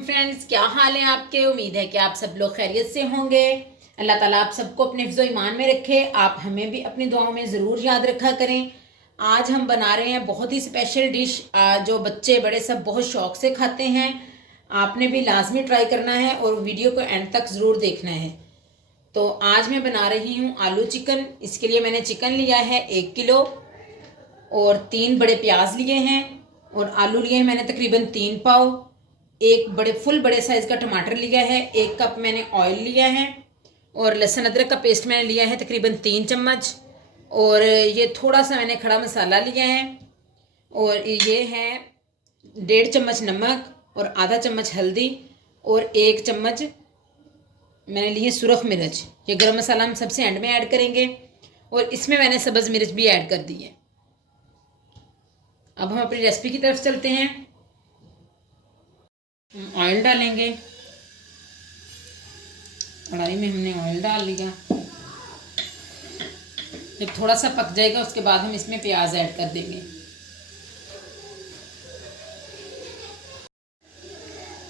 Friends, क्या हाल है आपके। उम्मीद है कि आप सब लोग खैरियत से होंगे। अल्लाह ताला आप सबको अपने हिफ्ज़ो ईमान में रखे। आप हमें भी अपनी दुआओं में ज़रूर याद रखा करें। आज हम बना रहे हैं बहुत ही स्पेशल डिश, जो बच्चे बड़े सब बहुत शौक से खाते हैं। आपने भी लाजमी ट्राई करना है और वीडियो को एंड तक ज़रूर देखना है। तो आज मैं बना रही हूँ आलू चिकन। इसके लिए मैंने चिकन लिया है 1 किलो और 3 बड़े प्याज लिए हैं और आलू लिए हैं मैंने तकरीबन 3 पाव। एक फुल बड़े साइज़ का टमाटर लिया है। 1 कप मैंने ऑयल लिया है और लहसुन अदरक का पेस्ट मैंने लिया है तकरीबन 3 चम्मच। और ये थोड़ा सा मैंने खड़ा मसाला लिया है और ये है 1.5 चम्मच नमक और आधा चम्मच हल्दी और 1 चम्मच मैंने लिए सुरख मिर्च। ये गरम मसाला हम सबसे एंड में ऐड करेंगे और इसमें मैंने सब्ज़ मिर्च भी ऐड कर दी है। अब हम अपनी रेसिपी की तरफ चलते हैं। ऑयल डालेंगे। कढ़ाई में हमने ऑयल डाल लिया। जब थोड़ा सा पक जाएगा उसके बाद हम इसमें प्याज ऐड कर देंगे।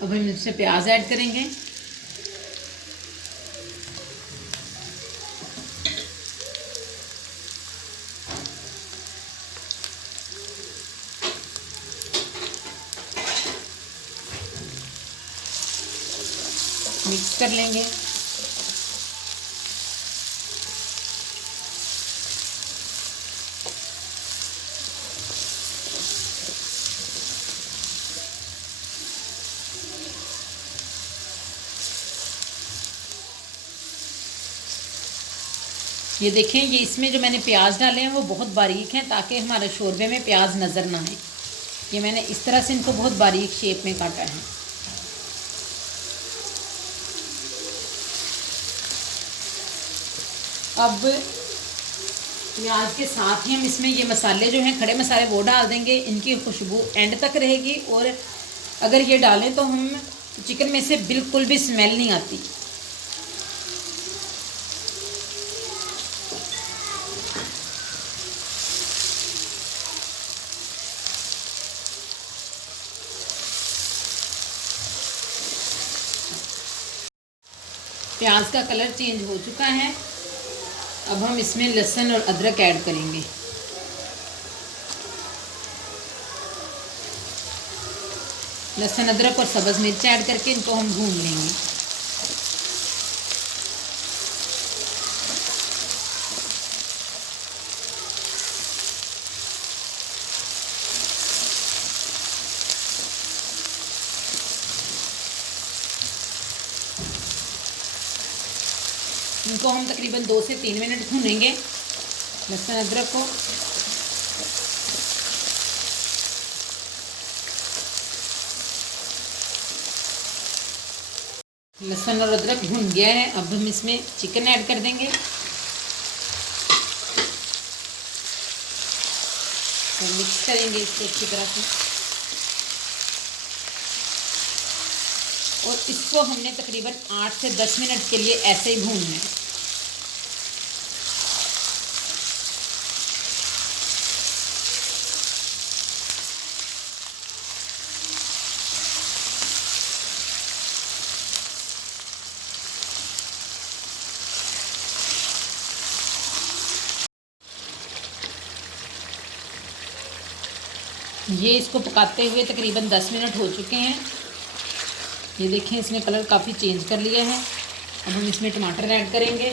अब हम इसमें प्याज ऐड करेंगे। मिक्स कर लेंगे। ये देखें, ये इसमें जो मैंने प्याज डाले हैं वो बहुत बारीक हैं ताकि हमारे शोरबे में प्याज नज़र ना आए। ये मैंने इस तरह से इनको बहुत बारीक शेप में काटा है। अब प्याज के साथ ही हम इसमें ये मसाले जो हैं खड़े मसाले वो डाल देंगे। इनकी खुशबू एंड तक रहेगी और अगर ये डालें तो हम चिकन में से बिल्कुल भी स्मेल नहीं आती। प्याज का कलर चेंज हो चुका है। अब हम इसमें लहसुन और अदरक ऐड करेंगे। लहसुन अदरक और सब्ज़ मिर्च ऐड करके इनको हम भून लेंगे। इनको हम तकरीबन 2 से 3 मिनट भूनेंगे लहसुन अदरक को। लहसुन और अदरक भुन गया है। अब हम इसमें चिकन ऐड कर देंगे और मिक्स करेंगे इसको अच्छी तरह से। और इसको हमने तकरीबन 8 से 10 मिनट के लिए ऐसे ही भूनना है। ये इसको पकाते हुए तकरीबन 10 मिनट हो चुके हैं। ये देखें, इसने कलर काफ़ी चेंज कर लिया है। अब हम इसमें टमाटर ऐड करेंगे।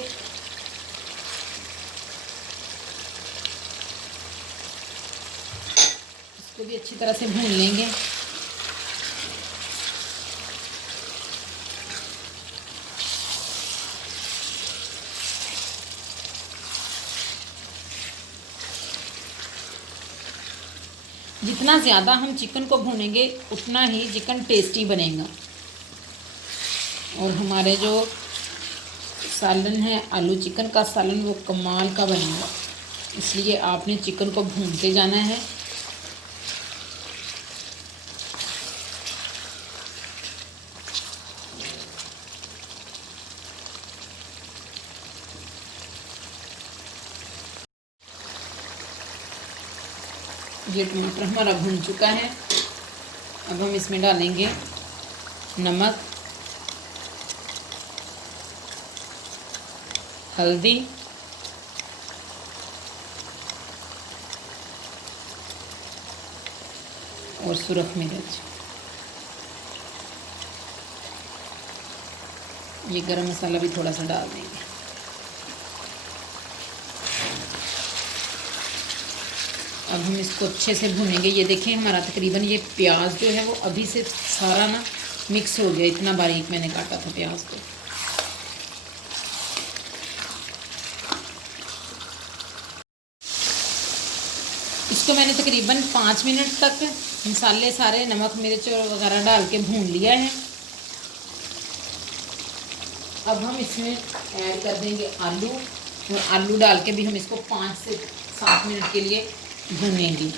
इसको भी अच्छी तरह से भून लेंगे। जितना ज़्यादा हम चिकन को भूनेंगे उतना ही चिकन टेस्टी बनेगा। और हमारे जो सालन है आलू चिकन का सालन वो कमाल का बनेगा। इसलिए आपने चिकन को भूनते जाना है। ये टमाटर हमारा भून चुका है। अब हम इसमें डालेंगे नमक, हल्दी और सुरख मिर्च। ये गरम मसाला भी थोड़ा सा डाल देंगे। अब हम इसको अच्छे से भूनेंगे। ये देखें हमारा तकरीबन ये प्याज जो है वो अभी से सारा ना मिक्स हो गया, इतना बारीक मैंने काटा था प्याज को। इसको मैंने तकरीबन 5 मिनट तक मसाले सारे नमक मिर्च वगैरह डाल के भून लिया है। अब हम इसमें ऐड कर देंगे आलू, और आलू डाल के भी हम इसको 5 से 7 मिनट के लिए भूनेंगे।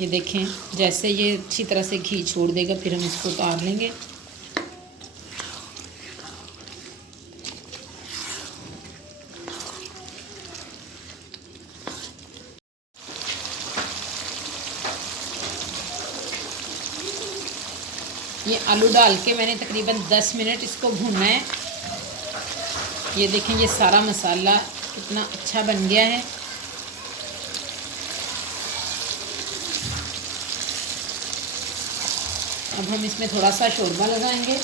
ये देखें जैसे ये अच्छी तरह से घी छोड़ देगा फिर हम इसको उतार लेंगे। ये आलू डाल के मैंने तकरीबन 10 मिनट इसको भूनना है। ये देखें ये सारा मसाला कितना अच्छा बन गया है। अब हम इसमें थोड़ा सा शोरबा लगाएंगे।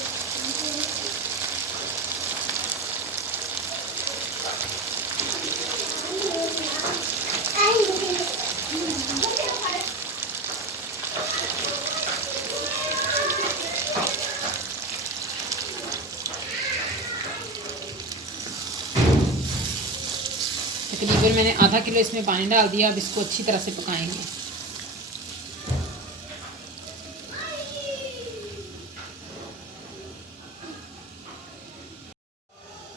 तकरीबन मैंने आधा किलो इसमें पानी डाल दिया। अब इसको अच्छी तरह से पकाएंगे।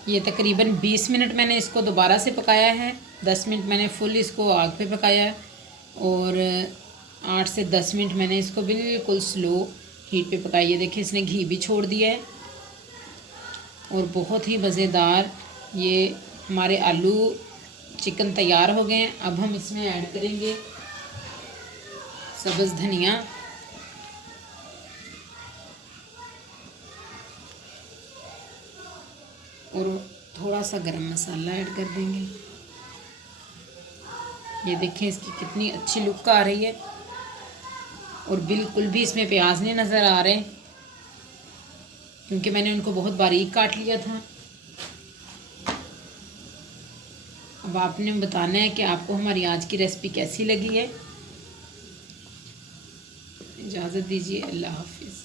ये तकरीबन 20 मिनट मैंने इसको दोबारा से पकाया है। 10 मिनट मैंने फुल इसको आग पे पकाया है और 8 से 10 मिनट मैंने इसको बिल्कुल स्लो हीट पे पकाया। ये देखिए इसने घी भी छोड़ दिया है और बहुत ही मज़ेदार ये हमारे आलू चिकन तैयार हो गए हैं। अब हम इसमें ऐड करेंगे सब्ज़ धनिया और थोड़ा सा गरम मसाला ऐड कर देंगे। ये देखें इसकी कितनी अच्छी लुक आ रही है और बिल्कुल भी इसमें प्याज नहीं नज़र आ रहे क्योंकि मैंने उनको बहुत बारीक काट लिया था। अब आपने बताना है कि आपको हमारी आज की रेसिपी कैसी लगी है। इजाज़त दीजिए, अल्लाह हाफिज़।